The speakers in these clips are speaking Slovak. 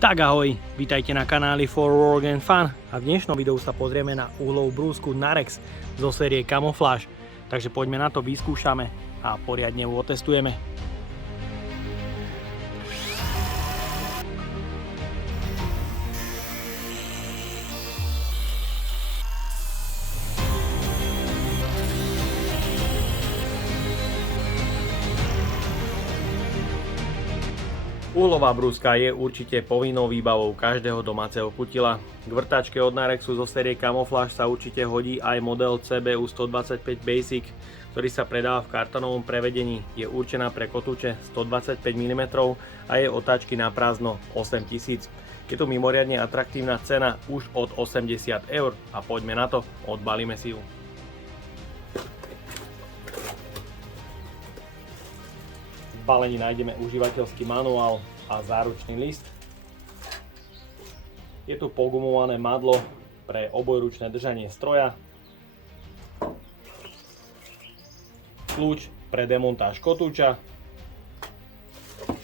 Tak ahoj, vítajte na kanáli For Work and Fun a v dnešnom videu sa pozrieme na uhlovú brúsku Narex zo série Camouflage. Takže poďme na to, vyskúšame a poriadne ju otestujeme. Uhlová brúska je určite povinnou výbavou každého domáceho kutila. K vrtačke od Narexu zo série Camouflage sa určite hodí aj model CBU 125 Basic, ktorý sa predáva v kartonovom prevedení. Je určená pre kotúče 125 mm a je otáčky na prázdno 8000. Je tu mimoriadne atraktívna cena už od 80 eur a poďme na to, odbalíme si ju. V balení nájdeme užívateľský manuál a záručný list. Je tu pogumované madlo pre obojručné držanie stroja, kľúč pre demontáž kotúča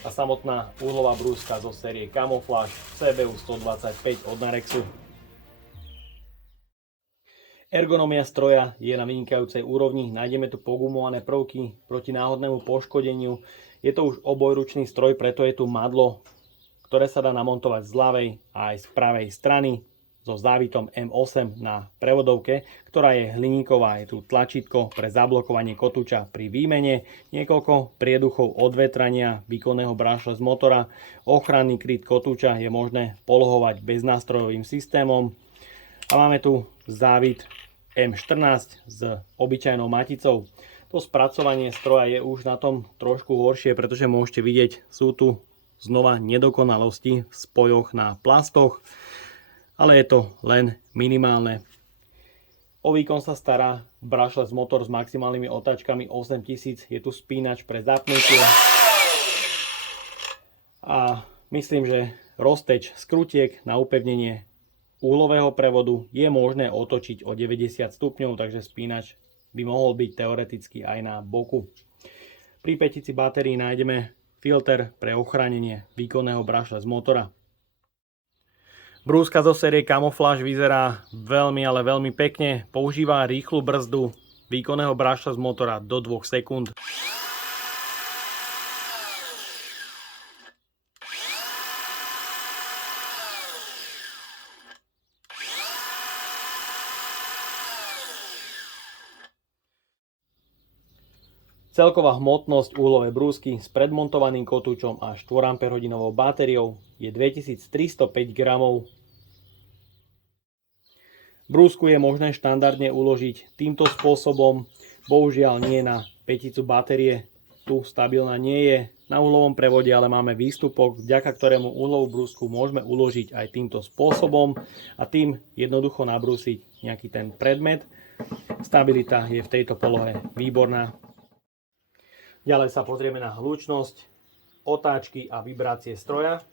a samotná uhlová brúska zo série Camouflage CBU 125 od Narexu. Ergonomia stroja je na vynikajúcej úrovni, nájdeme tu pogumované prvky proti náhodnému poškodeniu. Je to už obojručný stroj, preto je tu madlo, ktoré sa dá namontovať z ľavej a aj z pravej strany so závitom M8 na prevodovke, ktorá je hliníková. Je tu tlačítko pre zablokovanie kotúča pri výmene, niekoľko prieduchov odvetrania výkonného brášle z motora, ochranný kryt kotúča je možné polohovať beznástrojovým systémom a máme tu závit M14 s obyčajnou maticou. To spracovanie stroja je už na tom trošku horšie, pretože môžete vidieť, sú tu znova nedokonalosti v spojoch na plastoch, ale je to len minimálne. O výkon sa stará brushless motor s maximálnymi otáčkami 8000, je tu spínač pre zapnutie a myslím, že rozteč skrutiek na upevnenie uhlového prevodu je možné otočiť o 90 stupňov, takže spínač by mohol byť teoreticky aj na boku. Pri pätici batérií nájdeme filter pre ochránenie výkonného brushless motora. Brúska zo série Camouflage vyzerá veľmi, ale veľmi pekne. Používa rýchlu brzdu výkonného brushless motora do 2 sekúnd. Celková hmotnosť uhlovej brúsky s predmontovaným kotúčom a 4 Ah batériou je 2305 gramov. Brúsku je možné štandardne uložiť týmto spôsobom, bohužiaľ nie na päticu batérie, tu stabilná nie je na uhlovom prevode, ale máme výstupok, vďaka ktorému uhlovú brúsku môžeme uložiť aj týmto spôsobom a tým jednoducho nabrúsiť nejaký ten predmet. Stabilita je v tejto polohe výborná. Ďalej sa pozrieme na hlučnosť, otáčky a vibrácie stroja.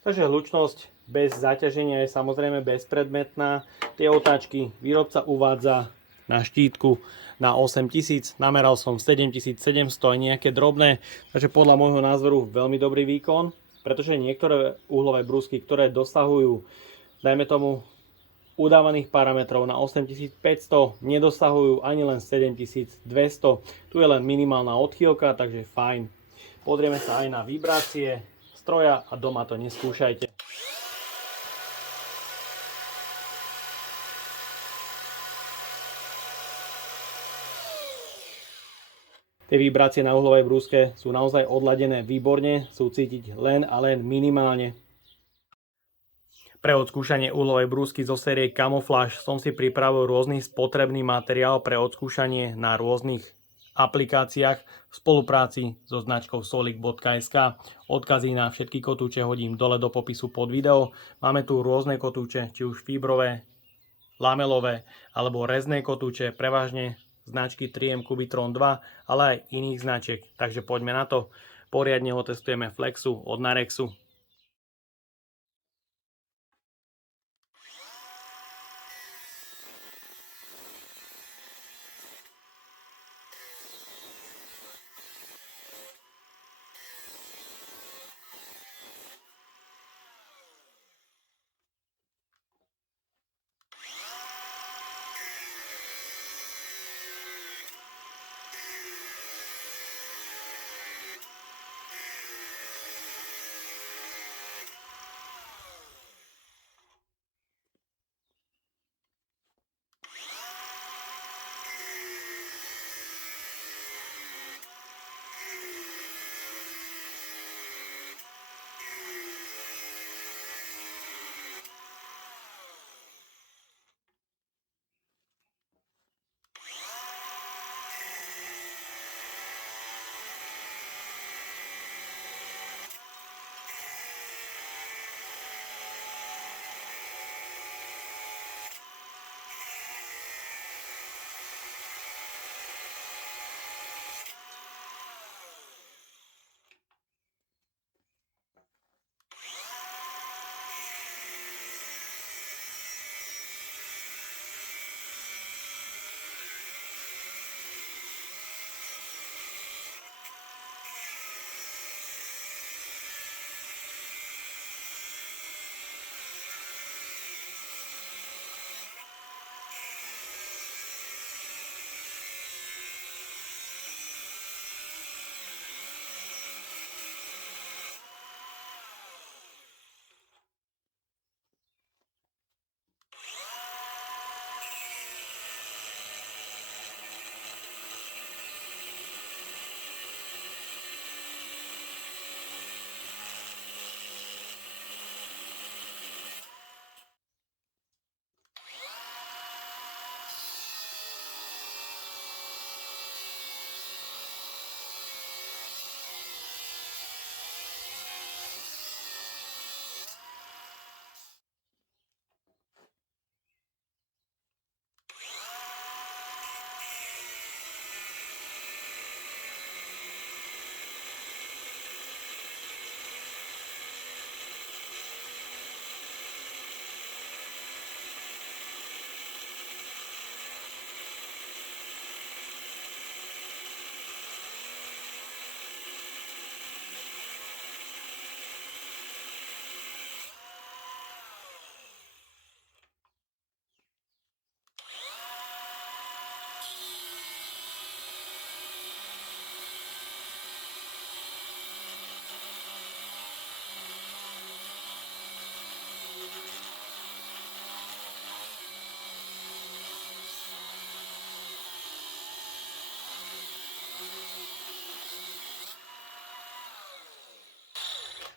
Takže hlučnosť bez zaťaženia je samozrejme bezpredmetná. Tie otáčky výrobca uvádza na štítku na 8000, nameral som 7700 aj nejaké drobné, takže podľa môjho názoru veľmi dobrý výkon, pretože niektoré uhlové brúsky, ktoré dosahujú, dajme tomu, udávaných parametrov na 8500, nedosahujú ani len 7200, tu je len minimálna odchýlka, takže fajn. Pozrieme sa aj na vibrácie stroja a doma to neskúšajte. Tie vibrácie na uhlovej brúske sú naozaj odladené výborne, sú cítiť len a len minimálne. Pre odskúšanie uhlovej brúsky zo série Camouflage som si pripravil rôzny spotrebný materiál pre odskúšanie na rôznych aplikáciách v spolupráci so značkou solik.sk. Odkazy na všetky kotúče hodím dole do popisu pod video. Máme tu rôzne kotúče, či už fibrové, lamelové alebo rezné kotúče, prevažne značky 3M Cubitron 2, ale aj iných značiek. Takže poďme na to. Poriadne ho testujeme Flexu od Narexu.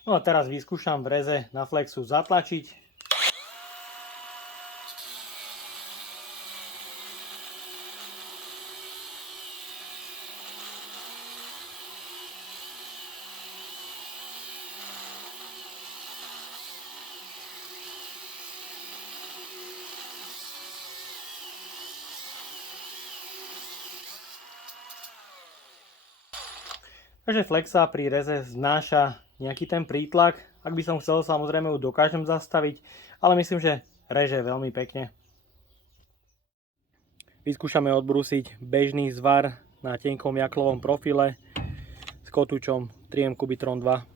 No a teraz vyskúšam v reze na flexu zatlačiť. Takže flexa pri reze znáša nejaký ten prítlak. Ak by som chcel, samozrejme ju dokážem zastaviť, ale myslím, že reže veľmi pekne. Vyskúšame odbrúsiť bežný zvar na tenkom jaklovom profile s kotúčom 3M Cubitron 2.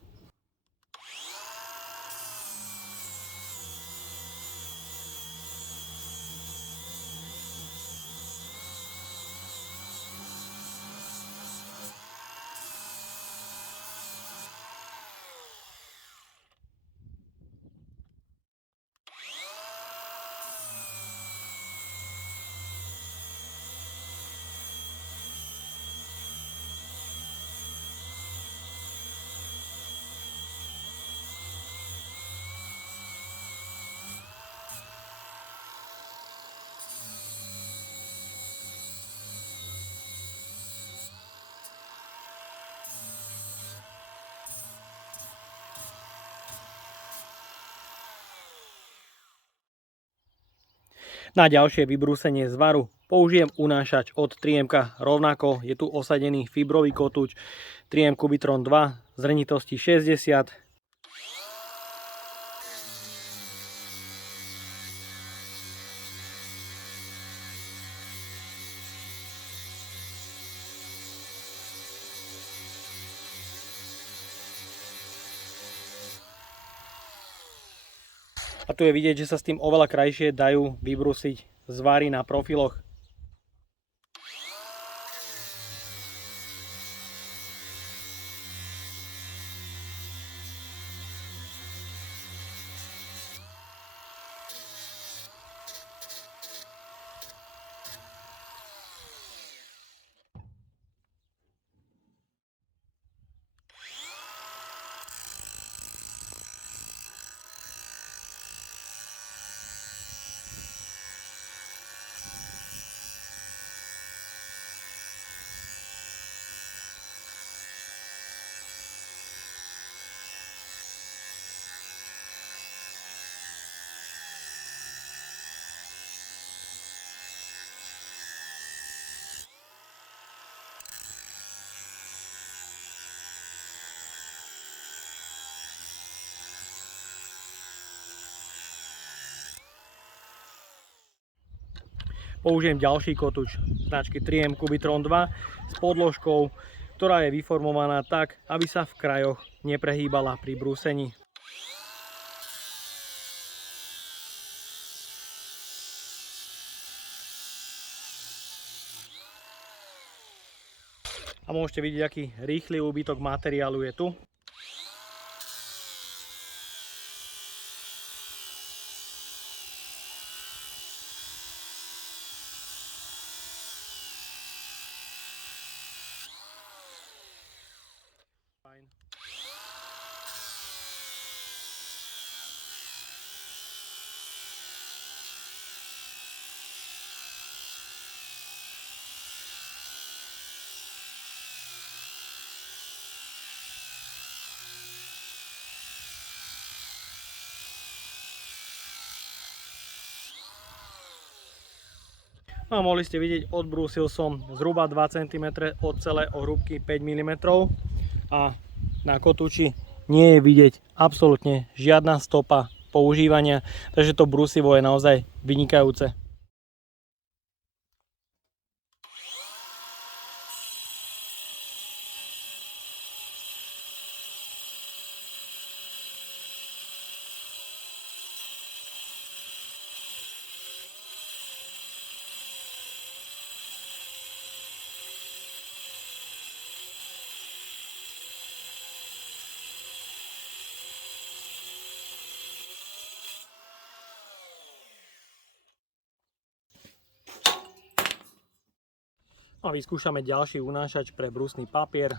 Na ďalšie vybrúsenie zvaru použijem unášač od 3M, rovnako je tu osadený fibrový kotúč 3M Cubitron 2 zrnitosti 60. A tu je vidieť, že sa s tým oveľa krajšie dajú vybrúsiť zvary na profiloch. Použijem ďalší kotúč značky 3M Cubitron 2 s podložkou, ktorá je vyformovaná tak, aby sa v krajoch neprehýbala pri brúsení. A môžete vidieť, aký rýchly úbytok materiálu je tu. No a mohli ste vidieť, odbrúsil som zhruba 2 cm od celé ohrúbky 5 mm a na kotúči nie je vidieť absolútne žiadna stopa používania, takže to brúsivo je naozaj vynikajúce. A vyskúšame ďalší unášač pre brúsny papier.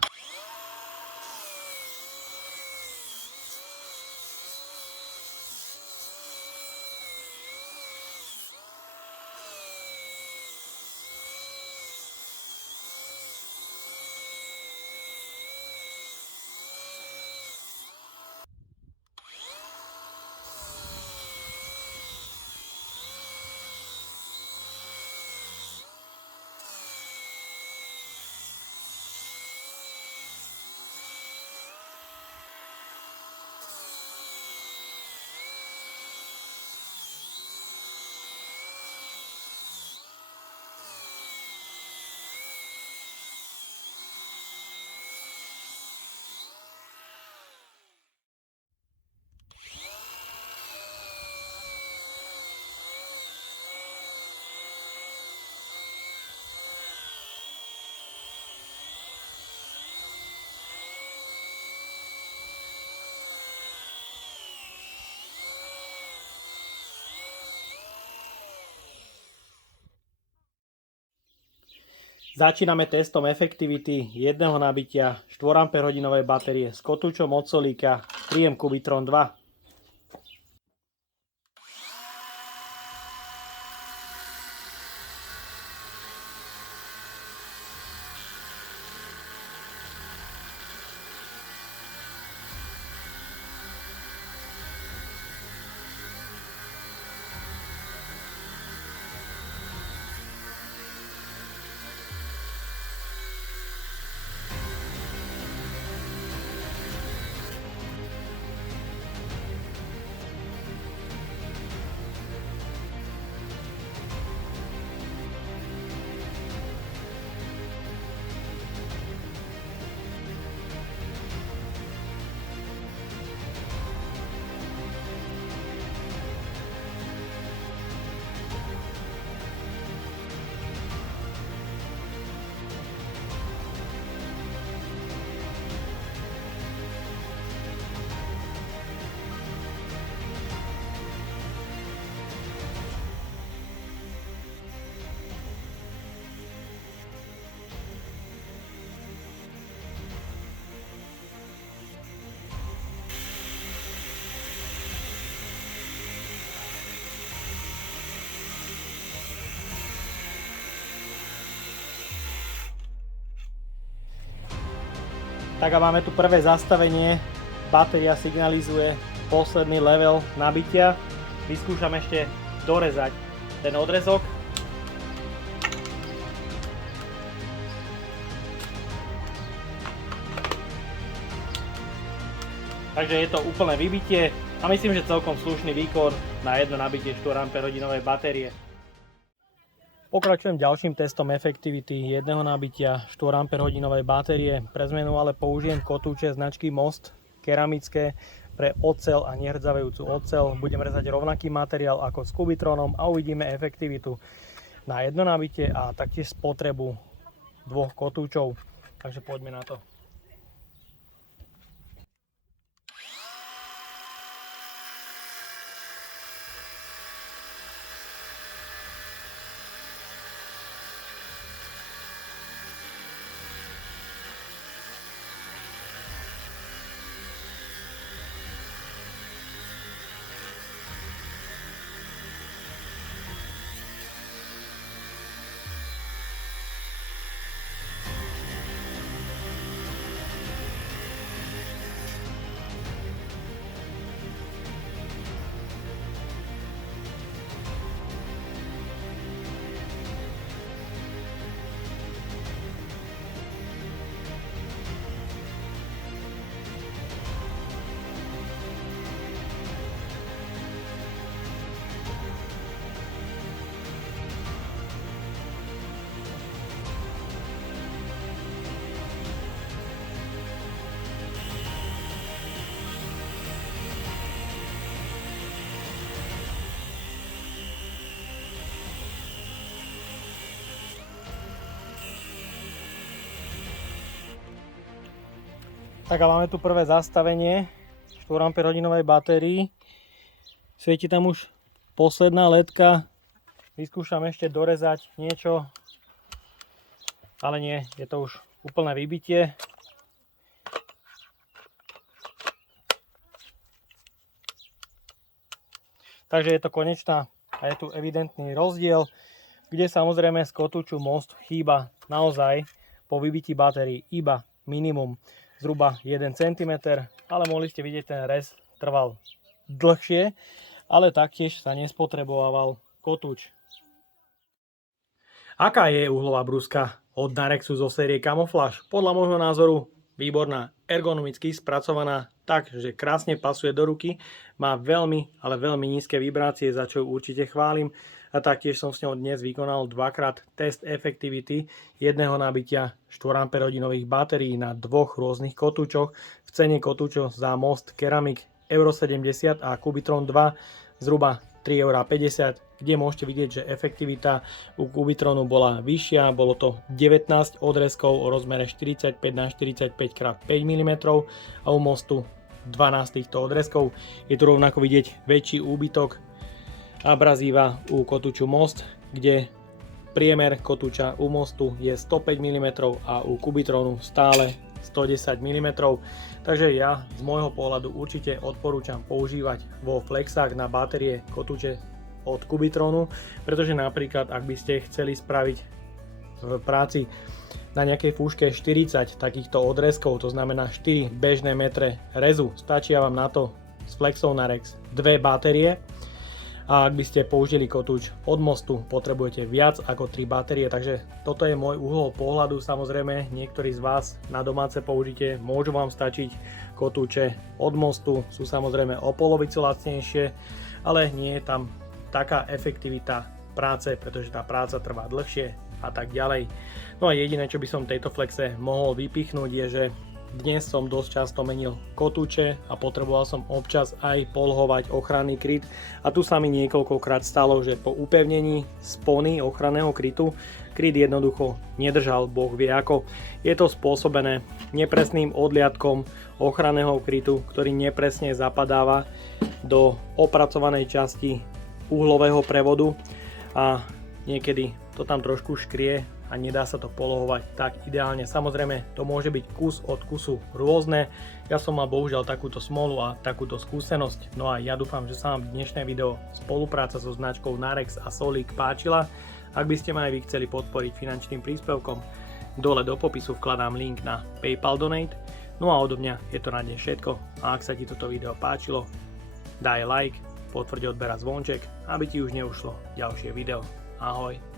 Začíname testom efektivity jedného nabitia 4 Ah batérie s kotúčom od Solíka 3M Cubitron 2. Tak a máme tu prvé zastavenie, batéria signalizuje posledný level nabitia. Vyskúšam ešte dorezať ten odrezok. Takže je to úplné vybitie a myslím, že celkom slušný výkon na jedno nabitie 4 Ah batérie. Pokračujem ďalším testom efektivity jedného nabitia 4 Ah batérie. Pre zmenu ale použijem kotúče značky Most, keramické, pre oceľ a nehrdzavejúcu oceľ. Budem rezať rovnaký materiál ako s Cubitronom a uvidíme efektivitu na jedno nabitie a taktiež spotrebu dvoch kotúčov. Takže poďme na to. Tak a máme tu prvé zastavenie 4 Ah batérii. Svieti tam už posledná ledka. Vyskúšam ešte dorezať niečo, ale nie, je to už úplné vybitie. Takže je to konečná a je tu evidentný rozdiel, kde samozrejme z kotúču Most chýba naozaj po vybití batérií iba minimum, zhruba 1 cm, ale mohli ste vidieť, ten rez trval dlhšie, ale taktiež sa nespotreboval kotúč. Aká je uhlová brúska od Narexu zo série Camouflage? Podľa môjho názoru výborná, ergonomicky spracovaná tak, že krásne pasuje do ruky, má veľmi, ale veľmi nízke vibrácie, za čo ju určite chválim. A taktiež som s ňou dnes vykonal dvakrát test efektivity jedného nabitia 4 Ah batérií na dvoch rôznych kotúčoch v cene kotúčov za Most Keramik Euro 70 a Cubitron 2 zhruba 3,50 €, kde môžete vidieť, že efektivita u Cubitronu bola vyššia, bolo to 19 odrezkov o rozmere 45x45 x 5 mm a u Mostu 12 týchto odrezkov. Je tu rovnako vidieť väčší úbytok abrazíva u kotúču Most, kde priemer kotúča u Mostu je 105 mm a u Kubitronu stále 110 mm. Takže ja z môjho pohľadu určite odporúčam používať vo flexách na batérie kotúče od Kubitronu, pretože napríklad ak by ste chceli spraviť v práci na nejakej fúške 40 takýchto odrezkov, to znamená 4 bežné metre rezu, stačia vám na to z Flexov Narex 2 batérie. A ak by ste použili kotúč od Mostu, potrebujete viac ako 3 batérie, takže toto je môj uhol pohľadu. Samozrejme, niektorí z vás na domáce použitie môžu vám stačiť kotúče od Mostu, sú samozrejme o polovicu lacnejšie, ale nie je tam taká efektivita práce, pretože tá práca trvá dlhšie a tak ďalej. No a jediné, čo by som tejto flexe mohol vypichnúť, je, že dnes som dosť často menil kotúče a potreboval som občas aj polhovať ochranný kryt a tu sa mi niekoľkokrát stalo, že po upevnení spony ochranného krytu kryt jednoducho nedržal, boh vie ako. Je to spôsobené nepresným odliadkom ochranného krytu, ktorý nepresne zapadáva do opracovanej časti uhlového prevodu a niekedy to tam trošku škrie a nedá sa to polohovať tak ideálne. Samozrejme, to môže byť kus od kusu rôzne. Ja som mal bohužiaľ takúto smolu a takúto skúsenosť. No a ja dúfam, že sa vám dnešné video spolupráca so značkou Narex a Solik páčila. Ak by ste ma aj vy chceli podporiť finančným príspevkom, dole do popisu vkladám link na PayPal Donate. No a odo mňa je to na dnes všetko. A ak sa ti toto video páčilo, daj like, potvrď odber a zvonček, aby ti už neušlo ďalšie video. Ahoj.